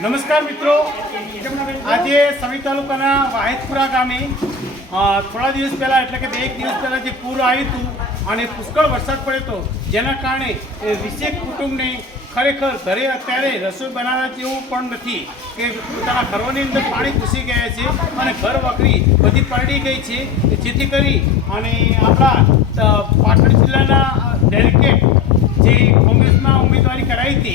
नमस्कार मित्रों, आज सवी तालुकाना वाहेदपुरा गामे थोड़ा दिवस पहला एटले के एक दिवस पहला जे पूर आव्युं हतुं अने पुष्कळ वरसाद पड्यो तो जेना कारणे 20 कुटुंबने खरेखर घरे अत्यारे रसोई बनाववा जेवुं पण नथी के पोताना घरोनी अंदर पाणी घुसी गया छे अने घर वखरी बधी पलળી गई छे, जेथी करी अने आपणा पाटण जिल्लाना डेलिगेट जे कोंग्रेसमां उमेदवारी कराई हती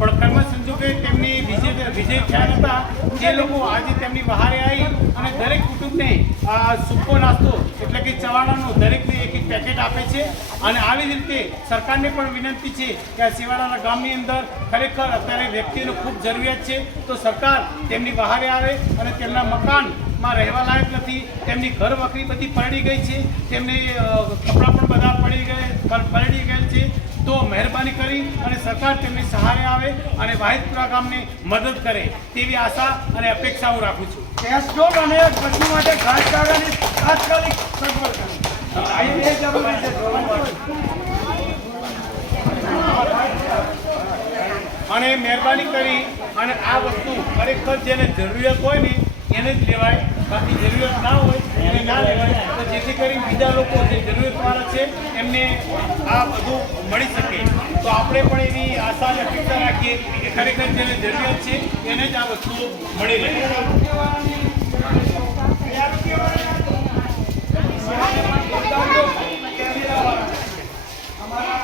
पण कर्म संजोगे तेमनी विजय थया नता जे लोको आजे तेमनी वहारे आई अने दरेक कुटुंबने सूको नास्तो एटले के चवाणानो दरेकने एक एक पेकेट आपे छे अने आवी ज रीते सरकारने पण विनंती छे के आ सेवाळाना गामनी अंदर खरेखर अत्यारे व्यक्तिओने खूब जरूरियात छे तो सरकार तेमनी वहारे आवे अने तेमना मकाનમાં રહેવા લાયક નથી, તેમની ઘર વખરી બધી પલળી ગઈ છે, તેમને કપડાં પણ બધા પલળી ગયેલ છે, તો મહેરબાની કરી અને સરકાર તેમની સહારે આવે અને વાહેદપુરા ગામને મદદ કરે તેવી આશા અને અપેક્ષા હું રાખું છું. કેસડોલ અને પશુ માટે ઘાસચારાની તાત્કાલિક સગવડ કરવી એ જરૂરી છે અને મહેરબાની કરી અને આ વસ્તુ ખરેખર જેને જરૂરિયાત હોય ને એને જ લેવાય, બાકી જરૂરિયાત ના હોય એને ના લેવાય, તો જેથી કરી બીજા લોકો જે જરૂરિયાતવાળા છે એમને આ બધું મળી શકે. તો આપણે પણ એવી આશા અને અપેક્ષા રાખીએ કે ખરેખર જેને જરૂરિયાત છે એને જ આ વસ્તુ મળી રહે. અમારા